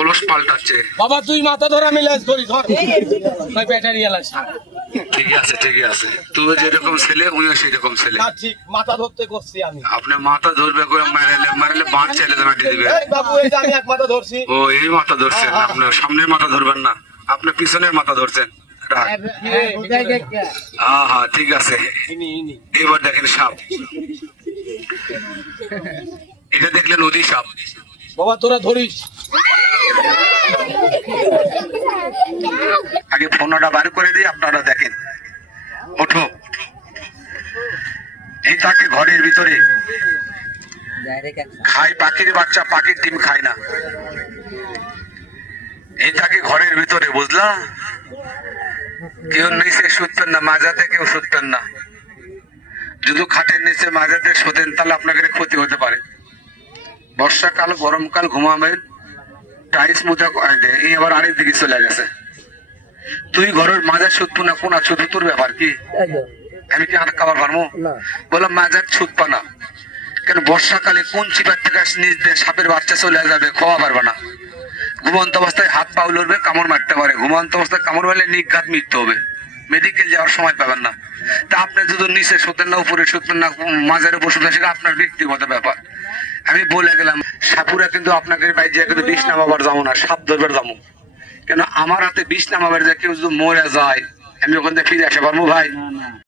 কলস পাল্টাচ্ছে। বাবা তুই মাথা ধরে আমি লেজ ধরি ধর ভাই ব্যাটারি এলাস ঠিকই আছে ঠিকই আছে, তুই যেরকম ছেলে উনিও সেরকম ছেলে। না ঠিক মাথা ধরতে করছি আমি। আপনি মাথা ধরবে করে মারলে মারলে বাঁধ চাইলে তো মাটি দিবে। এই বাবু এই যে আমি এক মাথা ধরছি। ও এই মাথা ধরছেন, আপনার সামনের মাথা ধরবেন না, আপনি পিছনের মাথা ধরছেন। রাখ। হ্যাঁ হ্যাঁ ঠিক আছে। এবার দেখেন সাপ, এটা দেখলেন নদী সাপ। বাবা তোরা ধরিস। আগে ফোনটা বার করে দিয়ে আপনারা দেখেন। ওঠো। এই থাকে ঘরের ভিতরে, খায় পাখির বাচ্চা, পাখির ডিম খায় না। এই থাকে ঘরের ভিতরে, বুঝলা? কেউ নিচে শুতেন না, মাজাতে কেউ শুতেন না। যদি খাটের নিচে মাজাতে শুতেন তাহলে আপনাকে ক্ষতি হতে পারে। বর্ষাকাল গরমকাল ঘুমাবেন টাইস মোজা। এই আবার আরেক দিকে চলে গেছে। তুই ঘরের মাজার ছুটবো না, কোন ছুটু তোর ব্যাপার কি? আমি কি আর খাবার পারবো? বললাম মাজার ছুটবা না কেন? বর্ষাকালে কোন চিপার থেকে নিজ দিয়ে সাপের বাচ্চা চলে যাবে, খাওয়া পারবে না। ঘুমন্ত অবস্থায় হাত পা উলবে, কামড় মারতে পারে। ঘুমন্ত অবস্থায় কামড় মারলে নিঘাত মৃত্যু হবে, মেডিকেল যাওয়ার সময় পাবেন না। তা আপনি যদি নিচে শুতেন না, উপরে শুতেন না, মাজারে বসে সেটা আপনার ব্যক্তিগত ব্যাপার। আমি বলে গেলাম সাপুরা কিন্তু আপনাকে বাইরে কিন্তু বিষ নামাবার যাবো না, সাপ ধরবার যাবো। কেন আমার হাতে বিষ নামাবার যায়, কেউ যদি মরে যায় আমি ওখান থেকে ফিরে আসতে পারবো ভাই?